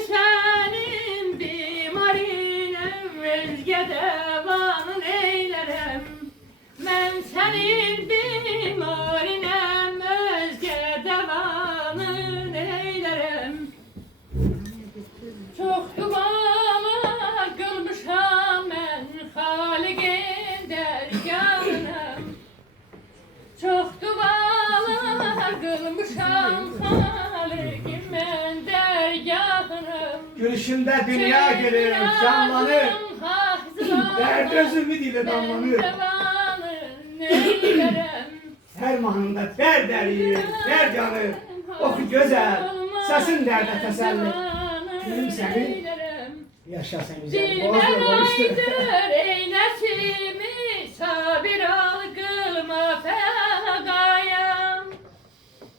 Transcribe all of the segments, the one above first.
senin bimarine özge devanın eylerim. Ben senin bimarine özge devanın eylerim. Çok dualar kılmışam ben Halik'in dergahınım. Çok dualar kılmışam Halik'in ben dergahınım. Gülüşünde dünya gelir, canlanır. Dert özümü dile damlanır. Her mahnında der deriyir, der yanır. Oku güzel, sesin derde teselli. Gülüm seni, yaşa sen güzel. Dilber aydır eyletimi, sabir ol kılma fegayam.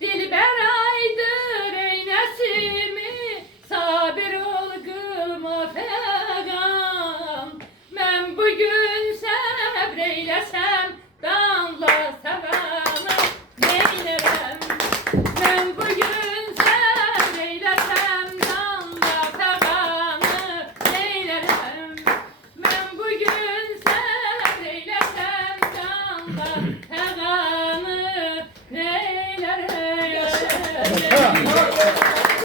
Dilber aydır eyletimi, sabir ol kılma fegam. Ben bugün sabreylesem